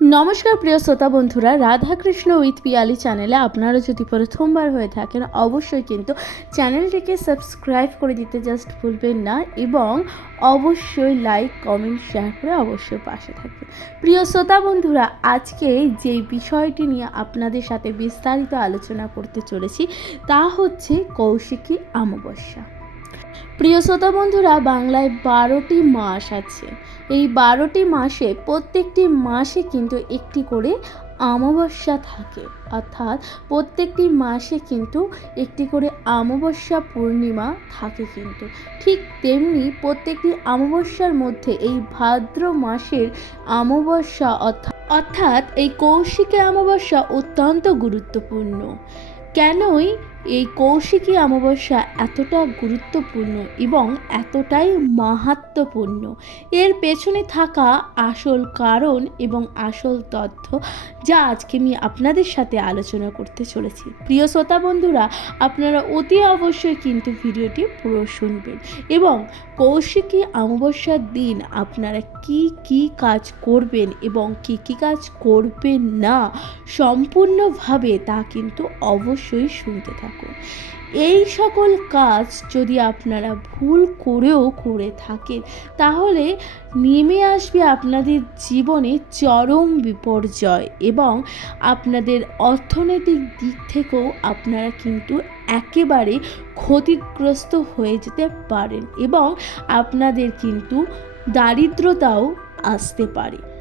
নমস্কার, প্রিয় শ্রোতা বন্ধুরা, রাধাকৃষ্ণ উইথ পিয়ালি চ্যানেলে আপনারা যদি প্রথমবার হয়ে থাকেন, অবশ্যই কিন্তু চ্যানেলটিকে সাবস্ক্রাইব করে দিতে জাস্ট ভুলবেন না এবং অবশ্যই লাইক, কমেন্ট, শেয়ার করে অবশ্যই পাশে থাকবেন। প্রিয় শ্রোতা বন্ধুরা, আজকে যে বিষয়টি নিয়ে আপনাদের সাথে বিস্তারিত আলোচনা করতে চলেছি, তা হচ্ছে কৌশিকী অমাবস্যা। প্রিয় শ্রোতা বন্ধুরা, বাংলায় বারোটি মাস আছে। এই বারোটি মাসে প্রত্যেকটি মাসে কিন্তু একটি করে অমাবস্যা থাকে। অর্থাৎ প্রত্যেকটি মাসে কিন্তু একটি করে অমাবস্যা পূর্ণিমা থাকে কিন্তু। ঠিক তেমনি প্রত্যেকটি অমাবস্যার মধ্যে এই ভাদ্র মাসের অমাবস্যা অর্থাৎ অর্থাৎ এই কৌশিকী অমাবস্যা অত্যন্ত গুরুত্বপূর্ণ। কেনই এই কৌশিকী অমাবস্যা এতটা গুরুত্বপূর্ণ এবং এতটাই মাহাত্মপূর্ণ এর পেছনে থাকা আসল কারণ এবং আসল তথ্য যা আজকে আমি আপনাদের সাথে আলোচনা করতে চলেছি। প্রিয় শ্রোতা বন্ধুরা, আপনারা অতি অবশ্যই কিন্তু ভিডিওটি পুরো শুনবেন এবং কৌশিকী অমাবস্যার দিন আপনারা কি কি কাজ করবেন এবং কি কি কাজ করবেন না সম্পূর্ণভাবে তা কিন্তু অবশ্যই শুনতে থাকুন। এই সকল কাজ যদি আপনারা ভুল করেও করে থাকেন, তাহলে নেমে আসবে আপনাদের জীবনে চরম বিপর্যয় এবং আপনাদের অর্থনৈতিক দিক থেকেও আপনারা কিন্তু একেবারে ক্ষতিগ্রস্ত হয়ে যেতে পারেন এবং আপনাদের কিন্তু দারিদ্রতাও আসতে পারে।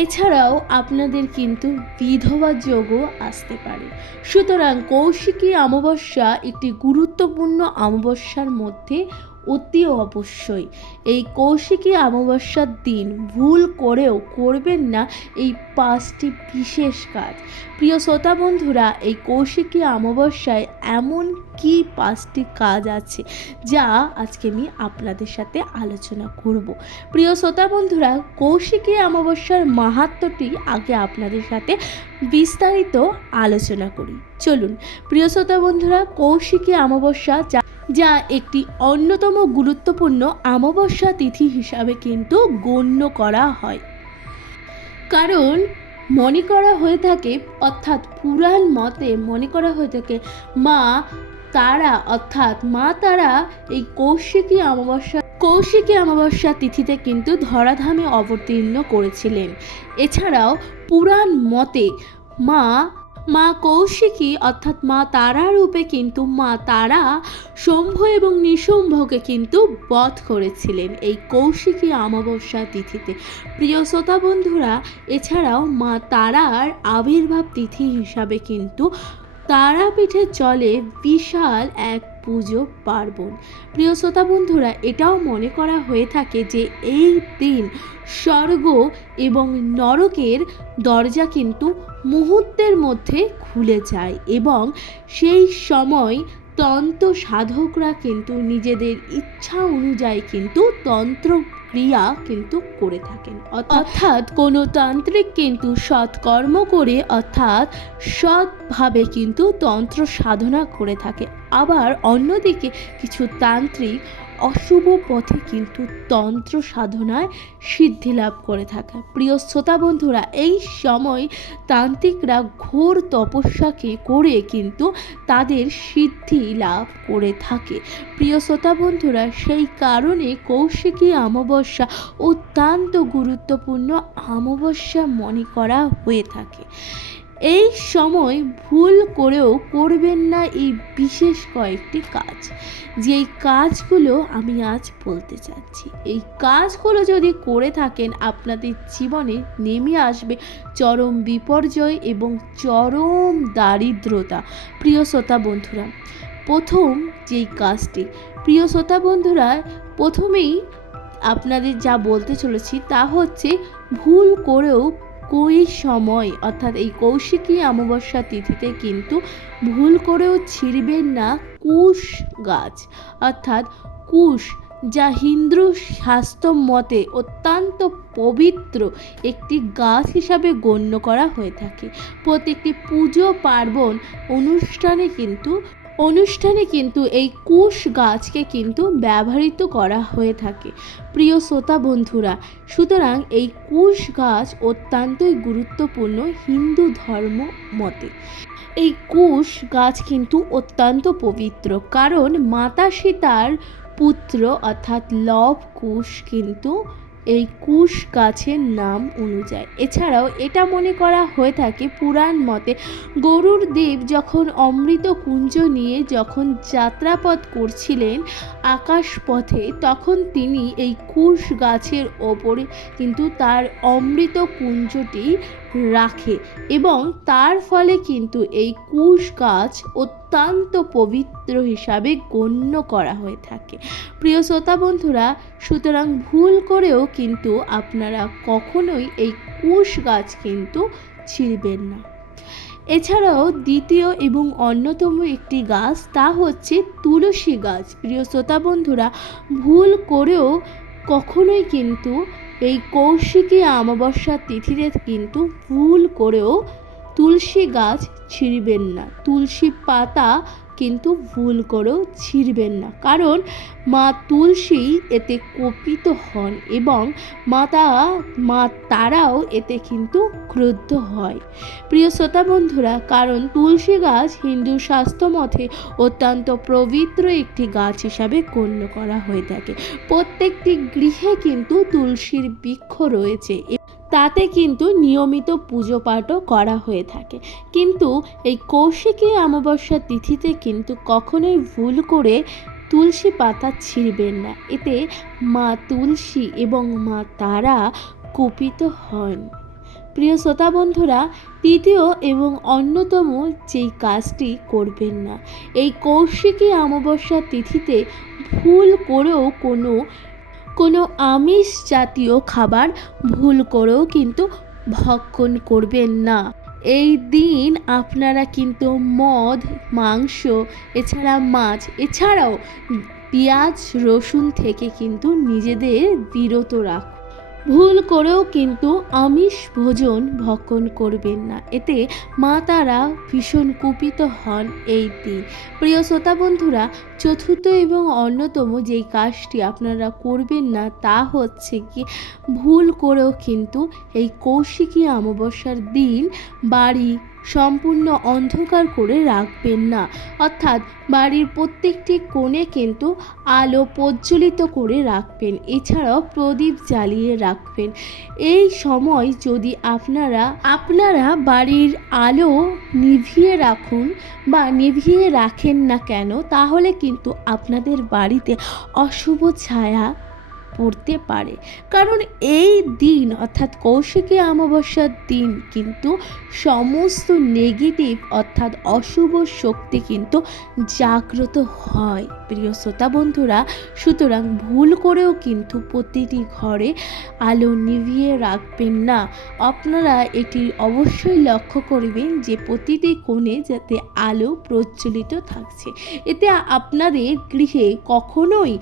এছাড়াও আপনাদের কিন্তু বিধবা যোগও আসতে পারে। সুতরাং কৌশিকী অমাবস্যা একটি গুরুত্বপূর্ণ অমাবস্যার মধ্যে অতি অবশ্যই। এই কৌশিকী অমাবস্যার দিন ভুল করেও করবেন না এই পাঁচটি বিশেষ কাজ। প্রিয় শ্রোতা বন্ধুরা, এই কৌশিকী অমাবস্যায় এমন কি পাঁচটি কাজ আছে যা আজকে আমি আপনাদের সাথে আলোচনা করব? প্রিয় শ্রোতা বন্ধুরা, কৌশিকী অমাবস্যার মাহাত্মটি আগে আপনাদের সাথে বিস্তারিত আলোচনা করি। চলুন, প্রিয় শ্রোতা বন্ধুরা, কৌশিকী অমাবস্যা যা যা একটি অন্যতম গুরুত্বপূর্ণ অমাবস্যা তিথি হিসাবে কিন্তু গণ্য করা হয়। কারণ মনে করা হয়ে থাকে, অর্থাৎ পুরাণ মতে মনে করা হয়ে থাকে, মা তারা, অর্থাৎ মা তারা এই কৌশিকী অমাবস্যা কৌশিকী অমাবস্যা তিথিতে কিন্তু ধরাধামে অবতীর্ণ করেছিলেন। এছাড়াও পুরাণ মতে মা মা কৌশিকী, অর্থাৎ মা তারা রূপে কিন্তু মা তারা শম্ভ এবং নিশম্ভকে কিন্তু বধ করেছিলেন এই কৌশিকী অমাবস্যা তিথিতে। প্রিয় শ্রোতা বন্ধুরা, এছাড়াও মা তারার আবির্ভাব তিথি হিসাবে কিন্তু তারাপীঠের চলে বিশাল এক পুজো পার্বণ। প্রিয় শ্রোতা বন্ধুরা, এটাও মনে করা হয়ে থাকে যে এই দিন স্বর্গ এবং নরকের দরজা কিন্তু মুহূর্তের মধ্যে খুলে যায় এবং সেই সময় তন্ত্র সাধকরা কিন্তু নিজেদের ইচ্ছা অনুযায়ী কিন্তু তন্ত্র ক্রিয়া কিন্তু করে থাকেন। অর্থাৎ কোন তান্ত্রিক কিন্তু সৎকর্ম করে, অর্থাৎ সৎভাবে কিন্তু তন্ত্র সাধনা করে থাকে। আবার অন্যদিকে কিছু তান্ত্রিক অশুভ পথে কিন্তু তন্ত্র সাধনায় সিদ্ধি লাভ করে থাকে। প্রিয় শ্রোতা বন্ধুরা, এই সময় তান্ত্রিকরা ঘোর তপস্যাকে করে কিন্তু তাদের সিদ্ধি লাভ করে থাকে। প্রিয় শ্রোতা বন্ধুরা, সেই কারণে কৌশিকী অমাবস্যা অত্যন্ত গুরুত্বপূর্ণ অমাবস্যা মনে করা হয়ে থাকে। এই সময় ভুল করেও করবেন না এই বিশেষ কয়েকটি কাজ। যেই কাজগুলো আমি আজ বলতে চাচ্ছি। এই কাজগুলো যদি করে থাকেন, আপনাদের জীবনে নেমে আসবে চরম বিপর্যয় এবং চরম দারিদ্রতা। প্রিয় শ্রোতা বন্ধুরা, প্রথম যেই কাজটি, প্রিয় শ্রোতা বন্ধুরা, প্রথমেই আপনাদের যা বলতে চলেছি তা হচ্ছে, ভুল করেও কই সময়? অর্থাৎ এই কৌশিকী অমাবস্যা তিথিতে কিন্তু ভুল করেও ছিঁড়বেন না কুশ গাছ। অর্থাৎ কুশ, যা হিন্দু শাস্ত্র মতে অত্যন্ত পবিত্র, একটি গাছ হিসাবে গণ্য করা হয়ে থাকে। প্রত্যেকটি পুজো, পার্বণ, অনুষ্ঠানে কিন্তু অনুষ্ঠানে কিন্তু এই কুশ গাছকে কিন্তু ব্যবহৃত করা হয়ে থাকে। প্রিয় শ্রোতা বন্ধুরা, সুতরাং এই কুশ গাছ অত্যন্তই গুরুত্বপূর্ণ হিন্দু ধর্ম মতে। এই কুশ গাছ কিন্তু অত্যন্ত পবিত্র, কারণ মাতা সীতার পুত্র অর্থাৎ লব কুশ কিন্তু এই কুশ গাছের নাম অনুযায়ী। এছাড়াও এটা মনে করা হয়ে থাকে পুরাণ মতে, গরুর দেব যখন অমৃত কুঞ্জ নিয়ে যখন যাত্রাপথ করছিলেন আকাশপথে, তখন তিনি এই কুশ গাছের ওপরে কিন্তু তার অমৃত কুঞ্জটি রাখে এবং তার ফলে কিন্তু এই কুশ গাছ অত্যন্ত পবিত্র হিসাবে গণ্য করা হয়ে থাকে। প্রিয় শ্রোতা বন্ধুরা, সুতরাং ভুল করেও কিন্তু আপনারা কখনোই এই কুশ গাছ কিন্তু ছিঁড়বেন না। এছাড়াও দ্বিতীয় এবং অন্যতম একটি গাছ তা হচ্ছে তুলসী গাছ। প্রিয় শ্রোতা বন্ধুরা, ভুল করেও কখনোই কিন্তু এই কৌশিকী অমাবস্যার তিথিতে কিন্তু ভুল করেও তুলসী গাছ ছিঁড়বেন না। তুলসী পাতা কিন্তু ভুল করেও ছিঁড়বেন না। কারণ মা তুলসী এতে কপিত হন এবং মাতা, মা তারাও এতে কিন্তু ক্রুদ্ধ হয়। প্রিয় শ্রোতা বন্ধুরা, কারণ তুলসী গাছ হিন্দু শাস্ত্র মতে অত্যন্ত পবিত্র একটি গাছ হিসাবে গণ্য করা হয়ে থাকে। প্রত্যেকটি গৃহে কিন্তু তুলসীর বৃক্ষ রয়েছে তাতে কিন্তু নিয়মিত পুজো পাঠও করা হয়ে থাকে। কিন্তু এই কৌশিকী অমাবস্যার তিথিতে কিন্তু কখনোই ভুল করে তুলসী পাতা ছিঁড়বেন না। এতে মা তুলসী এবং মা তারা কুপিত হন। প্রিয় শ্রোতা বন্ধুরা, তৃতীয় এবং অন্যতম যেই কাজটি করবেন না। এই কৌশিকী অমাবস্যার তিথিতে ভুল করেও কোনো কোনো আমিষ জাতীয় খাবার ভুল করেও কিন্তু ভক্ষণ করবেন না। এই দিন আপনারা কিন্তু মদ, মাংস, এছাড়া মাছ, এছাড়াও পেঁয়াজ, রসুন থেকে কিন্তু নিজেদের বিরত রাখুন। ভুল করেও কিন্তু আমিষ ভোজন ভক্ষণ করবেন না। এতে মা তারা ভীষণ কুপিত হন এই দিন। প্রিয় শ্রোতা বন্ধুরা, চতুর্থ এবং অন্যতম যেই কাজটি আপনারা করবেন না, তা হচ্ছে কি ভুল করেও কিন্তু এই কৌশিকী অমাবস্যার দিন বাড়ি সম্পূর্ণ অন্ধকার করে রাখবেন না। অর্থাৎ বাড়ির প্রত্যেকটি কোণে কিন্তু আলো প্রজ্বলিত করে রাখবেন। এছাড়াও প্রদীপ জ্বালিয়ে রাখবেন। এই সময় যদি আপনারা আপনারা বাড়ির আলো নিভিয়ে রাখুন বা নিভিয়ে রাখেন না কেন, তাহলে কিন্তু আপনাদের বাড়িতে অশুভ ছায়া পড়তে পারে। কারণ এই দিন, অর্থাৎ কৌশিকী অমাবস্যার দিন কিন্তু সমস্ত নেগেটিভ অর্থাৎ অশুভ শক্তি কিন্তু জাগ্রত হয়। প্রিয় শ্রোতা বন্ধুরা, সুতরাং ভুল করেও কিন্তু প্রতিটি ঘরে আলো নিভিয়ে রাখবেন না। আপনারা এটি অবশ্যই লক্ষ্য করবেন যে প্রতিটি কোণে যাতে আলো প্রজ্বলিত থাকছে। এতে আপনাদের গৃহে কখনোই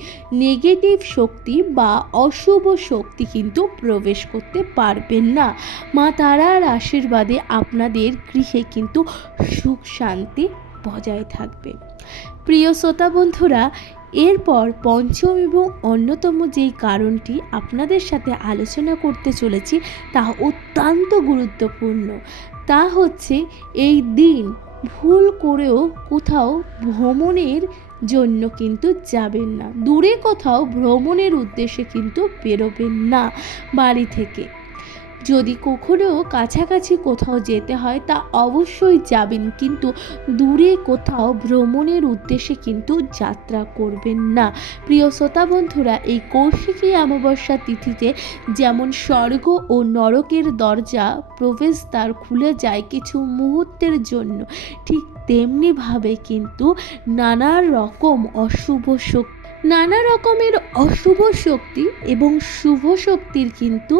নেগেটিভ শক্তি বা অশুভ শক্তি কিন্তু প্রবেশ করতে পারবেন না। মা তারার আশীর্বাদে আপনাদের গৃহে কিন্তু সুখ শান্তি বজায় থাকবে। প্রিয় শ্রোতা বন্ধুরা, এরপর পঞ্চম এবং অন্যতম যেই কারণটি আপনাদের সাথে আলোচনা করতে চলেছি তা অত্যন্ত গুরুত্বপূর্ণ। তা হচ্ছে এই দিন ভুল করেও কোথাও ভ্রমণের জন্য কিন্তু যাবেন না। দূরে কোথাও ভ্রমণের উদ্দেশ্যে কিন্তু বেরোবেন না বাড়ি থেকে। যদি কখনো কাছাকাছি কোথাও যেতে হয়, তা অবশ্যই যাবেন। কিন্তু দূরে কোথাও ভ্রমণের উদ্দেশ্যে কিন্তু যাত্রা করবেন না। প্রিয় শ্রোতা বন্ধুরা, এই কৌশিকী অমাবস্যা তিথিতে যেমন স্বর্গ ও নরকের দরজা প্রবেশদ্বার খুলে যায় কিছু মুহূর্তের জন্য, ঠিক তেমনিভাবে কিন্তু নানা রকম অশুভ শক্তি, নানা রকমের অশুভ শক্তি এবং শুভ শক্তির কিন্তু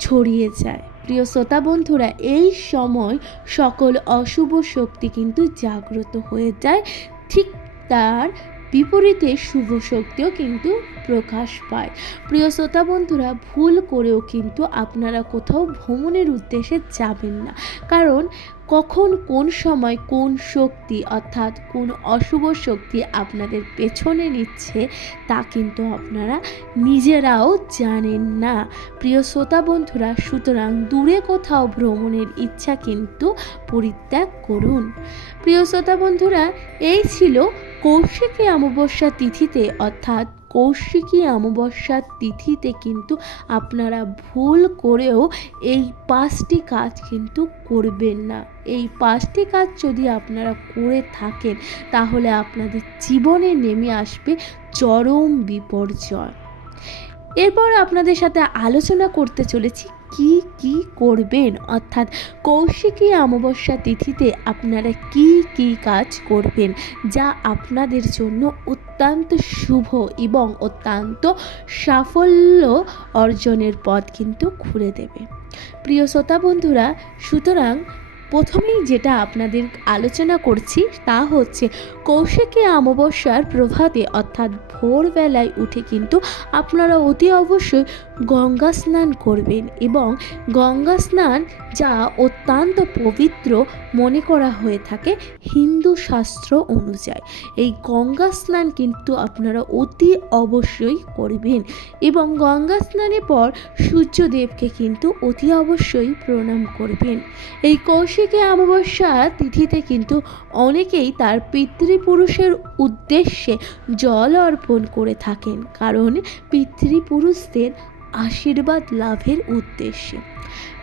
ছড়িয়ে যায়। প্রিয় শ্রোতা বন্ধুরা, এই সময় সকল অশুভ শক্তি কিন্তু জাগ্রত হয়ে যায়। ঠিক তার বিপরীতে শুভ শক্তিও কিন্তু প্রকাশ পায়। প্রিয় শ্রোতা বন্ধুরা, ভুল করেও কিন্তু আপনারা কোথাও ভ্রমণের উদ্দেশ্যে যাবেন না। কারণ কখন কোন সময় কোন শক্তি অর্থাৎ কোন অশুভ শক্তি আপনাদের পেছনে নিচ্ছে তা কিন্তু আপনারা নিজেরাও জানেন না। প্রিয় শ্রোতা বন্ধুরা, সুতরাং দূরে কোথাও ভ্রমণের ইচ্ছা কিন্তু পরিত্যাগ করুন। প্রিয় শ্রোতা বন্ধুরা, এই ছিল কৌশিকী অমাবস্যা তিথিতে অর্থাৎ কৌশিকী অমাবস্যার তিথিতে কিন্তু আপনারা ভুল করেও এই পাঁচটি কাজ কিন্তু করবেন না। এই পাঁচটি কাজ যদি আপনারা করে থাকেন, তাহলে আপনাদের জীবনে নেমে আসবে চরম বিপর্যয়। এরপর আপনাদের সাথে আলোচনা করতে চলেছি কি কি করবেন? অর্থাৎ কৌশিকী অমাবস্যা তিথিতে আপনারা কি কি কাজ করবেন? যা আপনাদের জন্য অত্যন্ত শুভ এবং অত্যন্ত সাফল্য অর্জনের পথ কিন্তু খুলে দেবে। প্রিয় শ্রোতা বন্ধুরা, সুতরাং প্রথমেই যেটা আপনাদের আলোচনা করছি তা হচ্ছে কৌশিকী অমাবস্যার প্রভাতে অর্থাৎ ভোরবেলায় উঠে কিন্তু আপনারা অতি অবশ্যই গঙ্গা স্নান করবেন এবং গঙ্গা স্নান যা অত্যন্ত পবিত্র মনে করা হয়ে থাকে হিন্দু শাস্ত্র অনুযায়ী। এই গঙ্গা স্নান কিন্তু আপনারা অতি অবশ্যই করবেন এবং গঙ্গা স্নানের পর সূর্যদেবকে কিন্তু অতি অবশ্যই প্রণাম করবেন। এই কৌশিকী অমাবস্যা তিথিতে কিন্তু অনেকেই তার পিতৃপুরুষের উদ্দেশ্যে জল অর্পণ করে থাকেন, কারণ পিতৃপুরুষদের আশীর্বাদ লাভের উদ্দেশ্যে।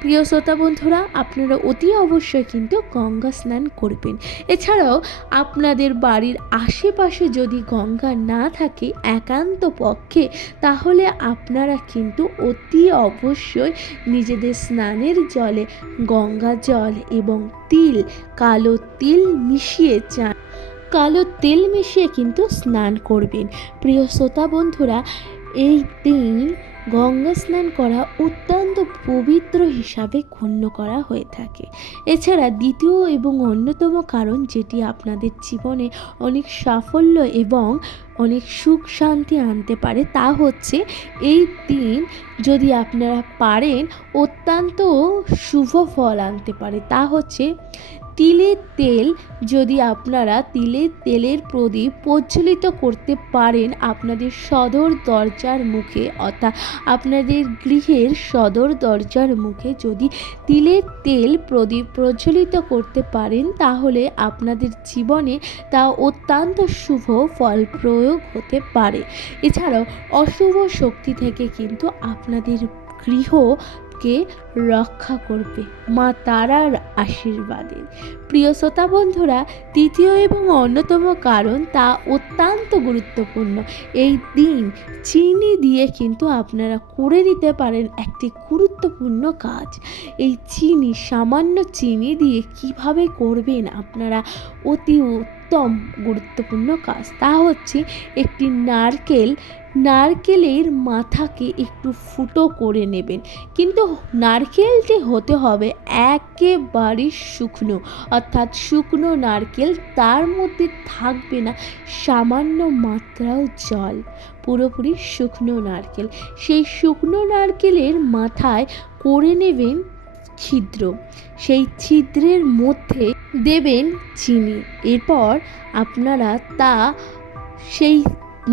প্রিয় শ্রোতা বন্ধুরা, আপনারা অতি অবশ্যই কিন্তু গঙ্গা স্নান করবেন। এছাড়াও আপনাদের বাড়ির আশেপাশে যদি গঙ্গা না থাকে একান্ত পক্ষে, তাহলে আপনারা কিন্তু অতি অবশ্যই নিজেদের স্নানের জলে গঙ্গা জল এবং তিল, কালো তিল মিশিয়ে চান। কালো তেল মিশিয়ে কিন্তু স্নান করবেন। প্রিয় শ্রোতা বন্ধুরা, এই দিন গঙ্গা স্নান করা অত্যন্ত পবিত্র হিসাবে গণ্য করা হয়ে থাকে। এছাড়া দ্বিতীয় এবং অন্যতম কারণ যেটি আপনাদের জীবনে অনেক সাফল্য এবং অনেক সুখ শান্তি আনতে পারে তা হচ্ছে এই দিন যদি আপনারা পারেন অত্যন্ত শুভ ফল আনতে পারে। তা হচ্ছে তিলের তেল যদি আপনারা তিলের তেলের প্রদীপ প্রজ্বলিত করতে পারেন আপনাদের সদর দরজার মুখে, অর্থাৎ আপনাদের গৃহের সদর দরজার মুখে যদি তিলের তেল প্রদীপ প্রজ্বলিত করতে পারেন, তাহলে আপনাদের জীবনে তা অত্যন্ত শুভ ফল প্রয়োগ হতে পারে। এছাড়াও অশুভ শক্তি থেকে কিন্তু আপনাদের গৃহকে রক্ষা করবে? মা তারার আশীর্বাদে। প্রিয় শ্রোতা বন্ধুরা, তৃতীয় এবং অন্যতম কারণ তা অত্যন্ত গুরুত্বপূর্ণ। এই দিন চিনি দিয়ে কিন্তু আপনারা করে নিতে পারেন একটি গুরুত্বপূর্ণ কাজ। এই চিনি, সামান্য চিনি দিয়ে কীভাবে করবেন আপনারা অতি উত্তম গুরুত্বপূর্ণ কাজ। তা হচ্ছে একটি নারকেল, নারকেলের মাথাকে একটু ফুটো করে নেবেন। কিন্তু নারকেলটি হতে হবে একেবারে শুকনো। অর্থাৎ শুকনো নারকেল তার মধ্যে থাকবে না সামান্য মাত্রাও জল, পুরোপুরি শুকনো নারকেল। সেই শুকনো নারকেলের মাথায় করে নেবেন ছিদ্র। সেই ছিদ্রের মধ্যে দেবেন চিনি। এরপর আপনারা তা সেই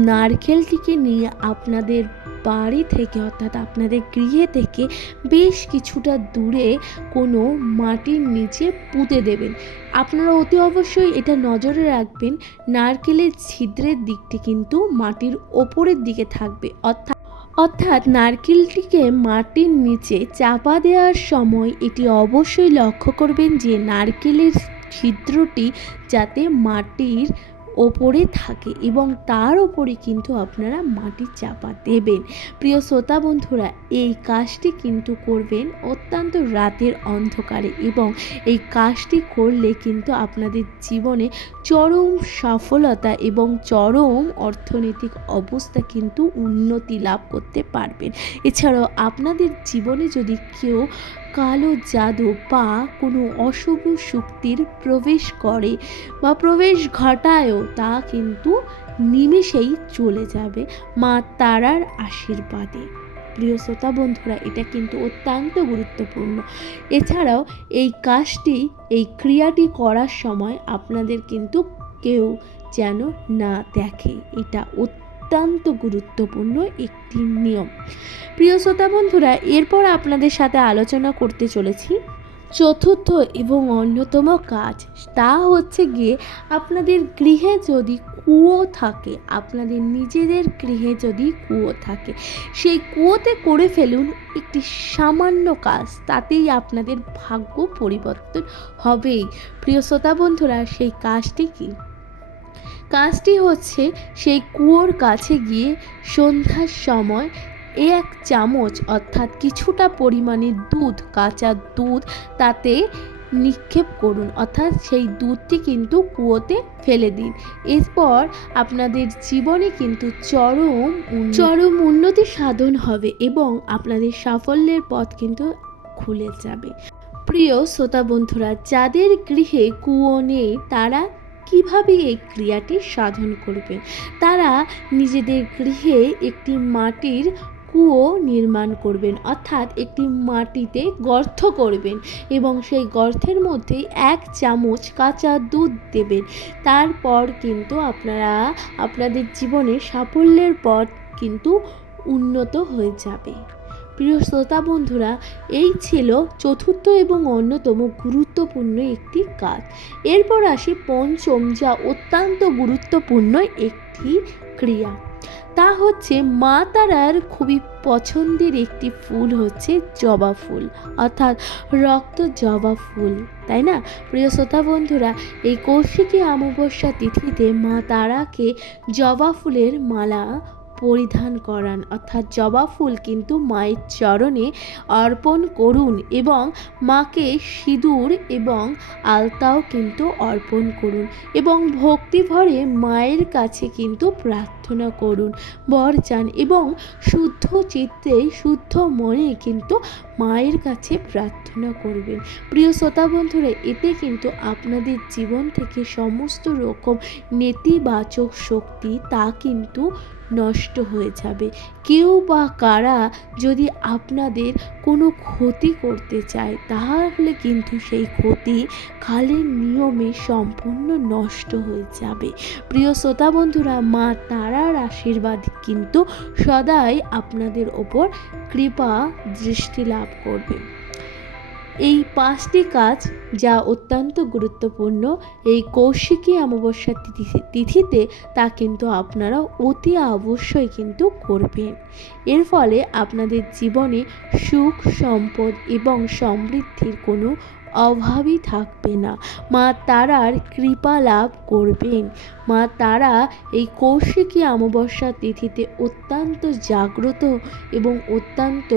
নারকেলটিকে নিয়ে আপনাদের বাড়ি থেকে, অর্থাৎ আপনাদের গৃহে থেকে বেশ কিছুটা দূরে কোনো মাটির নিচে পুঁতে দেবেন। আপনারা অতি অবশ্যই এটা নজরে রাখবেন। নারকেলের ছিদ্রের দিকটি কিন্তু মাটির ওপরের দিকে থাকবে, অর্থাৎ অর্থাৎ নারকেলটিকে মাটির নিচে চাপা দেওয়ার সময় এটি অবশ্যই লক্ষ্য করবেন যে নারকেলের ছিদ্রটি যাতে মাটির ওপরে থাকে এবং তার ওপরে কিন্তু আপনারা মাটি চাপা দেবেন। প্রিয় শ্রোতা বন্ধুরা, এই কাজটি কিন্তু করবেন অত্যন্ত রাতের অন্ধকারে এবং এই কাজটি করলে কিন্তু আপনাদের জীবনে চরম সফলতা এবং চরম অর্থনৈতিক অবস্থা কিন্তু উন্নতি লাভ করতে পারবেন। এছাড়াও আপনাদের জীবনে যদি কেউ কালো জাদু বা কোনো অশুভ শক্তির প্রবেশ করে বা প্রবেশ ঘটায়ও তা কিন্তু নিমেষেই চলে যাবে মা তারার আশীর্বাদে। প্রিয় শ্রোতা বন্ধুরা, এটা কিন্তু অত্যন্ত গুরুত্বপূর্ণ। এছাড়াও এই কাজটি, এই ক্রিয়াটি করার সময় আপনাদের কিন্তু কেউ যেন না দেখে, এটা অত্যন্ত গুরুত্বপূর্ণ একটি নিয়ম। প্রিয় শ্রোতা বন্ধুরা, এরপর আপনাদের সাথে আলোচনা করতে চলেছি। চতুর্থ এবং অন্যতম কাজ, তা হচ্ছে গিয়ে আপনাদের গৃহে যদি কুয়ো থাকে, আপনাদের নিজেদের গৃহে যদি কুয়ো থাকে, সেই কুয়োতে করে ফেলুন একটি সামান্য কাজ, তাতেই আপনাদের ভাগ্য পরিবর্তন হবেই। প্রিয় শ্রোতা বন্ধুরা, সেই কাজটি কী? কাজটি হচ্ছে সেই কুয়োর কাছে গিয়ে সন্ধ্যার সময় এক চামচ অর্থাৎ কিছুটা পরিমাণে দুধ, কাঁচা দুধ তাতে নিক্ষেপ করুন। অর্থাৎ সেই দুধটি কিন্তু কুয়োতে ফেলে দিন। এরপর আপনাদের জীবনে কিন্তু চরম চরম উন্নতি সাধন হবে এবং আপনাদের সাফল্যের পথ কিন্তু খুলে যাবে। প্রিয় শ্রোতা বন্ধুরা, যাদের গৃহে কুয়ো নেই, তারা কীভাবে এই ক্রিয়াটি সাধন করবেন তারা নিজেদের গৃহে একটি মাটির কুয়ো নির্মাণ করবেন, অর্থাৎ একটি মাটিতে গর্ত করবেন এবং সেই গর্তের মধ্যে এক চামচ কাঁচা দুধ দেবেন। তারপর কিন্তু আপনারা, আপনাদের জীবনে সাফল্যের পথ কিন্তু উন্নত হয়ে যাবে। প্রিয় শ্রোতা বন্ধুরা, এই ছিল চতুর্থ এবং অন্যতম গুরুত্বপূর্ণ একটি কাজ। এরপর আসি পঞ্চম, যা অত্যন্ত গুরুত্বপূর্ণ একটি ক্রিয়া। তা হচ্ছে, মা তারার খুবই পছন্দের একটি ফুল হচ্ছে জবা ফুল, অর্থাৎ রক্ত জবা ফুল, তাই না? প্রিয় শ্রোতা বন্ধুরা, এই কৌশিকী অমাবস্যা তিথিতে মা তারাকে জবা ফুলের মালা পরিধান করান। অর্থাৎ জবা ফুল কিন্তু মায়ের চরণে অর্পণ করুন এবং মাকে সিঁদুর এবং আলতাও কিন্তু অর্পণ করুন এবং ভক্তি ভরে মায়ের কাছে কিন্তু প্রার্থনা করুন। বর চান এবং শুদ্ধ চিত্তে, শুদ্ধ মনে কিন্তু মায়ের কাছে প্রার্থনা করবেন। প্রিয় শ্রোতা বন্ধুরা, এতে কিন্তু আপনাদের জীবন থেকে সমস্ত রকম নেতিবাচক শক্তি তা কিন্তু নষ্ট হয়ে যাবে। কেউ বা কারা যদি আপনাদের কোনো ক্ষতি করতে চায়, তাহলে কিন্তু সেই ক্ষতি খালের নিয়মে সম্পূর্ণ নষ্ট হয়ে যাবে। প্রিয় শ্রোতা বন্ধুরা, মা তারার আশীর্বাদ কিন্তু সদাই আপনাদের ওপর কৃপা দৃষ্টি লাভ করবে। এই পাঁচটি কাজ যা অত্যন্ত গুরুত্বপূর্ণ এই কৌশিকী অমাবস্যা তিথি, তিথিতে তা কিন্তু আপনারা অতি অবশ্যই কিন্তু করবেন। এর ফলে আপনাদের জীবনে সুখ, সম্পদ এবং সমৃদ্ধির কোনো অভাবই থাকবে না। মা তারার কৃপা লাভ করবেন। মা তারা এই কৌশিকী অমাবস্যা তিথিতে অত্যন্ত জাগ্রত এবং অত্যন্ত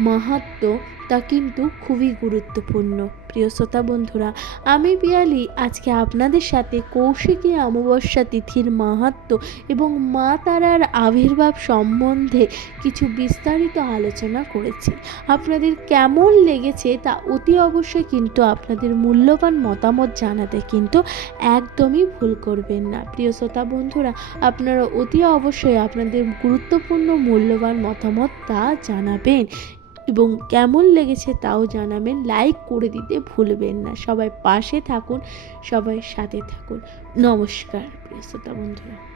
মাহাত্ম তা কিন্তু খুবই গুরুত্বপূর্ণ। প্রিয় শ্রোতা বন্ধুরা, আমি পিয়ালি, আজকে আপনাদের সাথে কৌশিকী অমাবস্যা তিথির মাহাত্ম এবং মা তারার আবির্ভাব সম্বন্ধে কিছু বিস্তারিত আলোচনা করেছি। আপনাদের কেমন লেগেছে তা অতি অবশ্যই কিন্তু আপনাদের মূল্যবান মতামত জানাতে কিন্তু একদমই ভুল করবেন না। প্রিয় শ্রোতা বন্ধুরা, আপনারা অতি অবশ্যই আপনাদের গুরুত্বপূর্ণ, মূল্যবান মতামত তা জানাবেন এবং কেমন লেগেছে তাও জানাবেন। লাইক করে দিতে ভুলবেন না। সবাই পাশে থাকুন, সবাই সাথে থাকুন। নমস্কার, প্রিয় শ্রোতা বন্ধুরা।